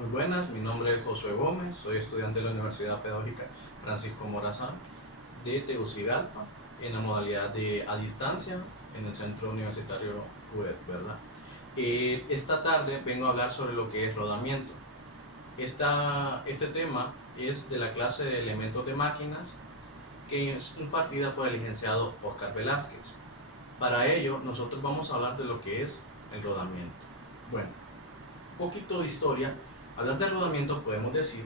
Muy buenas, mi nombre es Josué Gómez, soy estudiante de la Universidad Pedagógica Francisco Morazán de Tegucigalpa en la modalidad de a distancia en el Centro Universitario UED, ¿verdad? Esta tarde vengo a hablar sobre lo que es rodamiento. Este tema es de la clase de elementos de máquinas que es impartida por el licenciado Oscar Velázquez. Para ello, nosotros vamos a hablar de lo que es el rodamiento. Bueno, un poquito de historia. Hablar de rodamiento podemos decir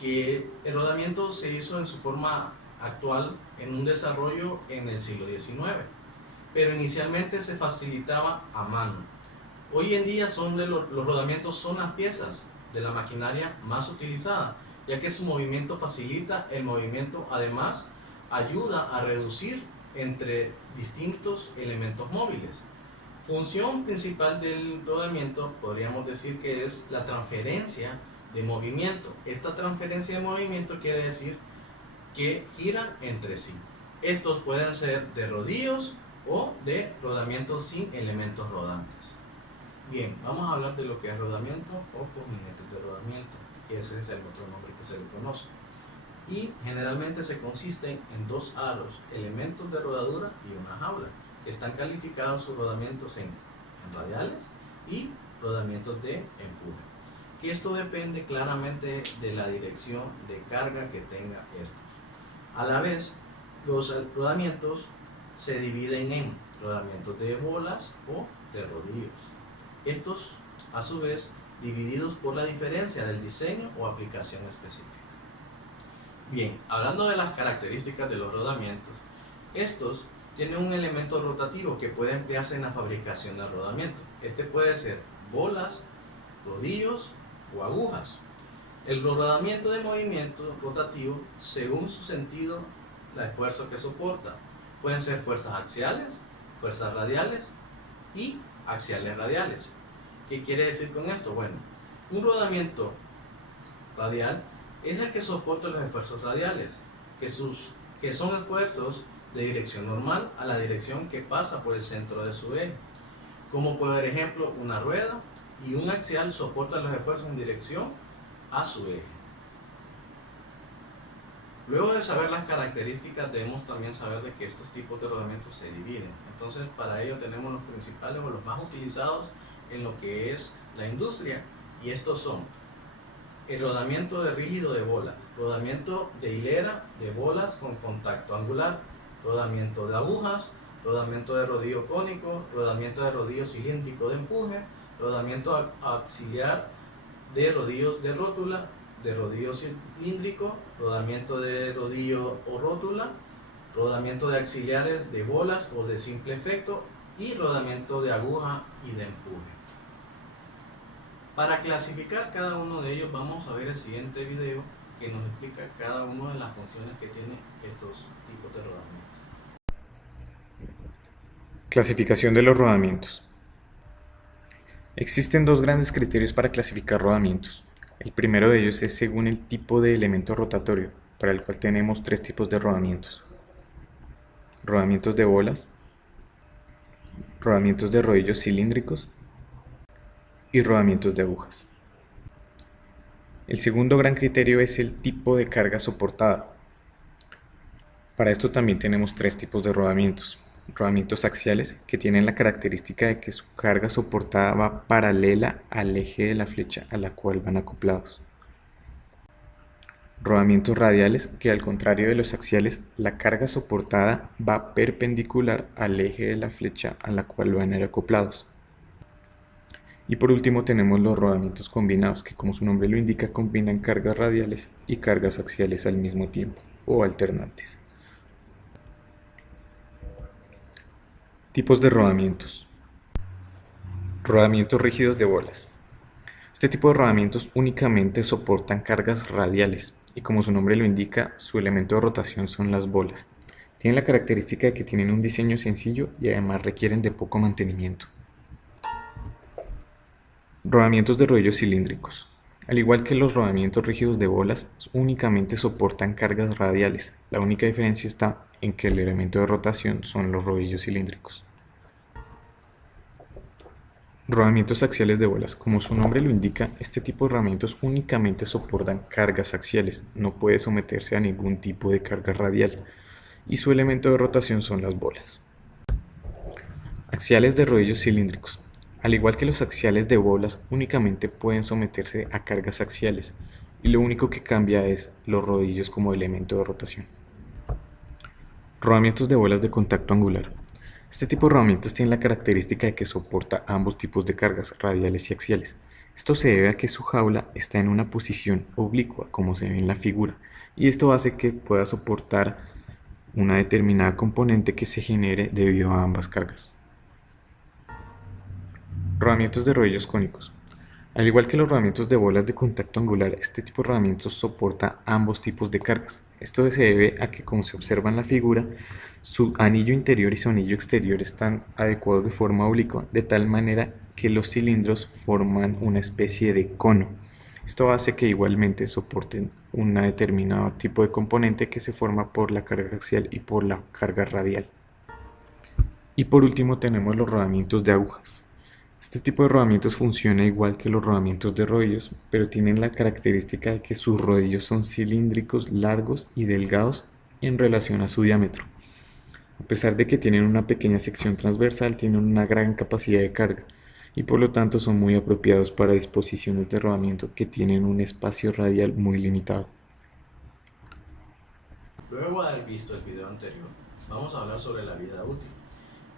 que el rodamiento se hizo en su forma actual en un desarrollo en el siglo XIX, pero inicialmente se facilitaba a mano. Hoy en día los rodamientos son las piezas de la maquinaria más utilizada, ya que su movimiento facilita el movimiento, además ayuda a reducir entre distintos elementos móviles. Función principal del rodamiento podríamos decir que es la transferencia de movimiento. Esta transferencia de movimiento quiere decir que giran entre sí. Estos pueden ser de rodillos o de rodamientos sin elementos rodantes. Bien, vamos a hablar de lo que es rodamiento o cojinetes de rodamiento, que ese es el otro nombre que se le conoce. Y generalmente se consisten en dos aros, elementos de rodadura y una jaula, que están calificados sus rodamientos en radiales y rodamientos de empuje. Que esto depende claramente de la dirección de carga que tenga estos. A la vez, los rodamientos se dividen en rodamientos de bolas o de rodillos. Estos, a su vez, divididos por la diferencia del diseño o aplicación específica. Bien, hablando de las características de los rodamientos, estos tienen un elemento rotativo que puede emplearse en la fabricación del rodamiento. Este puede ser bolas, rodillos o agujas. El rodamiento de movimiento rotativo, según su sentido, la fuerza que soporta. Pueden ser fuerzas axiales, fuerzas radiales y axiales radiales. ¿Qué quiere decir con esto? Bueno, un rodamiento radial es el que soporta los esfuerzos radiales, que son esfuerzos de dirección normal a la dirección que pasa por el centro de su eje. Como por ejemplo una rueda, y un axial soporta los esfuerzos en dirección a su eje. Luego de saber las características, debemos también saber de que estos tipos de rodamientos se dividen. Entonces, para ello tenemos los principales o los más utilizados en lo que es la industria, y estos son el rodamiento de rígido de bola, rodamiento de hilera de bolas con contacto angular, rodamiento de agujas, rodamiento de rodillo cónico, rodamiento de rodillo cilíndrico de empuje, rodamiento auxiliar de rodillos de rótula, de rodillo cilíndrico, rodamiento de rodillo o rótula, rodamiento de auxiliares de bolas o de simple efecto y rodamiento de aguja y de empuje. Para clasificar cada uno de ellos vamos a ver el siguiente video que nos explica cada una de las funciones que tienen estos tipos de rodamiento. Clasificación de los rodamientos. Existen dos grandes criterios para clasificar rodamientos. El primero de ellos es según el tipo de elemento rotatorio, para el cual tenemos tres tipos de rodamientos. Rodamientos de bolas, rodamientos de rodillos cilíndricos y rodamientos de agujas. El segundo gran criterio es el tipo de carga soportada. Para esto también tenemos tres tipos de rodamientos. Rodamientos axiales, que tienen la característica de que su carga soportada va paralela al eje de la flecha a la cual van acoplados. Rodamientos radiales, que al contrario de los axiales, la carga soportada va perpendicular al eje de la flecha a la cual van a ir acoplados. Y por último tenemos los rodamientos combinados, que como su nombre lo indica, combinan cargas radiales y cargas axiales al mismo tiempo, o alternantes. Tipos de rodamientos. Rodamientos rígidos de bolas. Este tipo de rodamientos únicamente soportan cargas radiales y como su nombre lo indica, su elemento de rotación son las bolas. Tienen la característica de que tienen un diseño sencillo y además requieren de poco mantenimiento. Rodamientos de rodillos cilíndricos. Al igual que los rodamientos rígidos de bolas, únicamente soportan cargas radiales. La única diferencia está en que el elemento de rotación son los rodillos cilíndricos. Rodamientos axiales de bolas. Como su nombre lo indica, este tipo de rodamientos únicamente soportan cargas axiales, no puede someterse a ningún tipo de carga radial, y su elemento de rotación son las bolas. Axiales de rodillos cilíndricos. Al igual que los axiales de bolas, únicamente pueden someterse a cargas axiales, y lo único que cambia es los rodillos como elemento de rotación. Rodamientos de bolas de contacto angular. Este tipo de rodamientos tiene la característica de que soporta ambos tipos de cargas, radiales y axiales. Esto se debe a que su jaula está en una posición oblicua, como se ve en la figura, y esto hace que pueda soportar una determinada componente que se genere debido a ambas cargas. Rodamientos de rodillos cónicos. Al igual que los rodamientos de bolas de contacto angular, este tipo de rodamientos soporta ambos tipos de cargas. Esto se debe a que, como se observa en la figura, su anillo interior y su anillo exterior están adecuados de forma oblicua, de tal manera que los cilindros forman una especie de cono. Esto hace que igualmente soporten un determinado tipo de componente que se forma por la carga axial y por la carga radial. Y por último tenemos los rodamientos de agujas. Este tipo de rodamientos funciona igual que los rodamientos de rodillos, pero tienen la característica de que sus rodillos son cilíndricos, largos y delgados en relación a su diámetro. A pesar de que tienen una pequeña sección transversal, tienen una gran capacidad de carga y por lo tanto son muy apropiados para disposiciones de rodamiento que tienen un espacio radial muy limitado. Luego de haber visto el video anterior, vamos a hablar sobre la vida útil,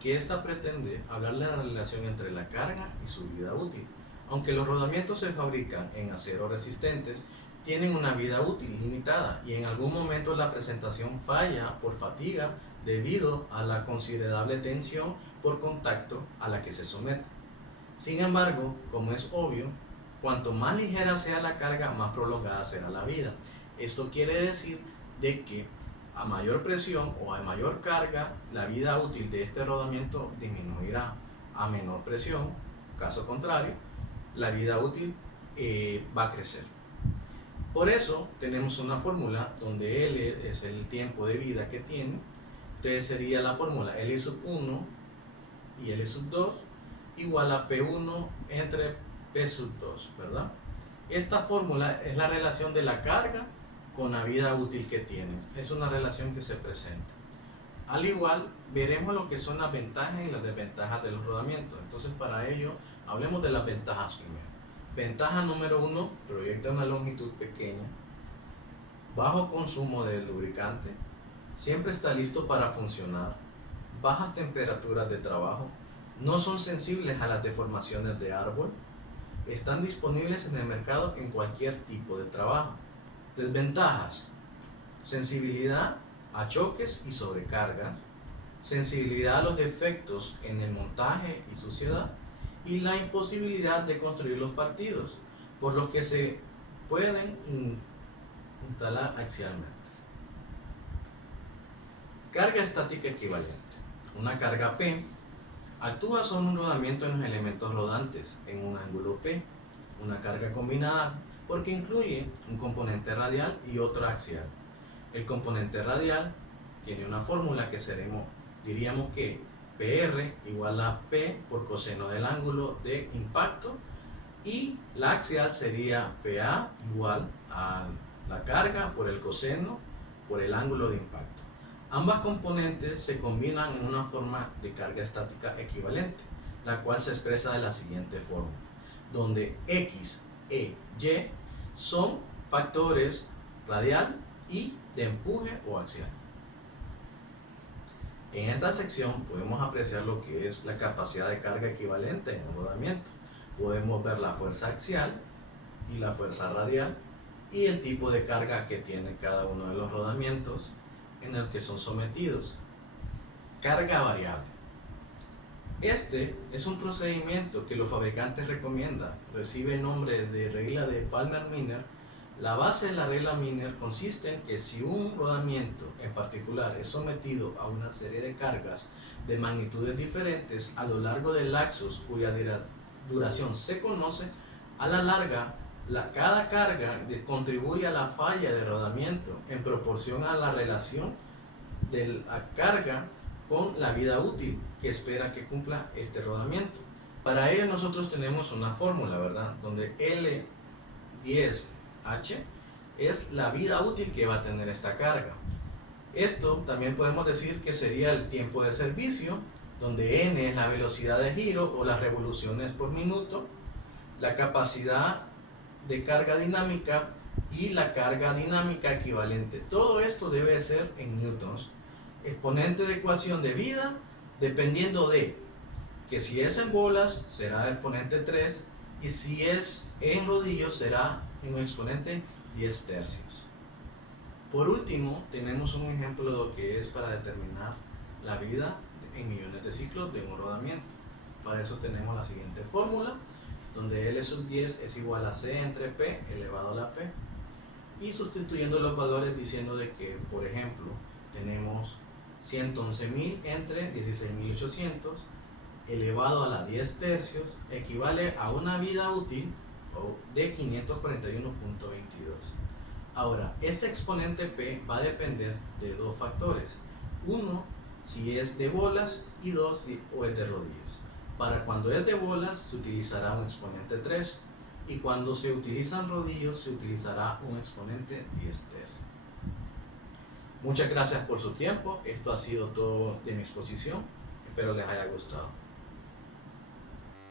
que esta pretende hablar de la relación entre la carga y su vida útil. Aunque los rodamientos se fabrican en acero resistentes, tienen una vida útil limitada y en algún momento la presentación falla por fatiga debido a la considerable tensión por contacto a la que se somete. Sin embargo, como es obvio, cuanto más ligera sea la carga, más prolongada será la vida. Esto quiere decir de que a mayor presión o a mayor carga, la vida útil de este rodamiento disminuirá. A menor presión, caso contrario, la vida útil va a crecer. Por eso tenemos una fórmula donde L es el tiempo de vida que tiene. Entonces sería la fórmula L sub 1 y L sub 2 igual a P1 entre P sub 2, ¿verdad? Esta fórmula es la relación de la carga con la vida útil que tiene. Es una relación que se presenta. Al igual, veremos lo que son las ventajas y las desventajas de los rodamientos. Entonces, para ello, hablemos de las ventajas primero. Ventaja número 1, proyecta una longitud pequeña, bajo consumo de lubricante, siempre está listo para funcionar, bajas temperaturas de trabajo, no son sensibles a las deformaciones de árbol, están disponibles en el mercado en cualquier tipo de trabajo. Desventajas: sensibilidad a choques y sobrecargas, sensibilidad a los defectos en el montaje y suciedad, y la imposibilidad de construir los partidos, por lo que se pueden instalar axialmente. Carga estática equivalente. Una carga P actúa sobre un rodamiento en los elementos rodantes en un ángulo P. Una carga combinada porque incluye un componente radial y otro axial. El componente radial tiene una fórmula que diríamos que PR igual a P por coseno del ángulo de impacto, y la axial sería PA igual a la carga por el coseno por el ángulo de impacto. Ambas componentes se combinan en una forma de carga estática equivalente, la cual se expresa de la siguiente forma, donde X, E, Y son factores radial y de empuje o axial. En esta sección podemos apreciar lo que es la capacidad de carga equivalente en el rodamiento. Podemos ver la fuerza axial y la fuerza radial y el tipo de carga que tiene cada uno de los rodamientos en el que son sometidos. Carga variable. Este es un procedimiento que los fabricantes recomiendan. Recibe el nombre de regla de Palmer-Miner. La base de la regla Miner consiste en que si un rodamiento en particular es sometido a una serie de cargas de magnitudes diferentes a lo largo del lapsus cuya duración se conoce, a la larga cada carga contribuye a la falla de rodamiento en proporción a la relación de la carga con la vida útil que espera que cumpla este rodamiento. Para ello nosotros tenemos una fórmula, ¿verdad? Donde L10H es la vida útil que va a tener esta carga. Esto también podemos decir que sería el tiempo de servicio, donde N es la velocidad de giro o las revoluciones por minuto, la capacidad de carga dinámica y la carga dinámica equivalente. Todo esto debe ser en newtons. Exponente de ecuación de vida dependiendo de que si es en bolas será exponente 3 y si es en rodillos será en un exponente 10 tercios. Por último, tenemos un ejemplo de lo que es para determinar la vida en millones de ciclos de un rodamiento. Para eso tenemos la siguiente fórmula, donde L sub 10 es igual a C entre P elevado a la P. Y sustituyendo los valores diciendo de que, por ejemplo, tenemos 111.000 entre 16.800 elevado a la 10 tercios equivale a una vida útil de 541.22. Ahora, este exponente P va a depender de dos factores. Uno, si es de bolas, y dos, si o es de rodillos. Para cuando es de bolas se utilizará un exponente 3 y cuando se utilizan rodillos se utilizará un exponente 10 tercios. Muchas gracias por su tiempo. Esto ha sido todo de mi exposición. Espero les haya gustado.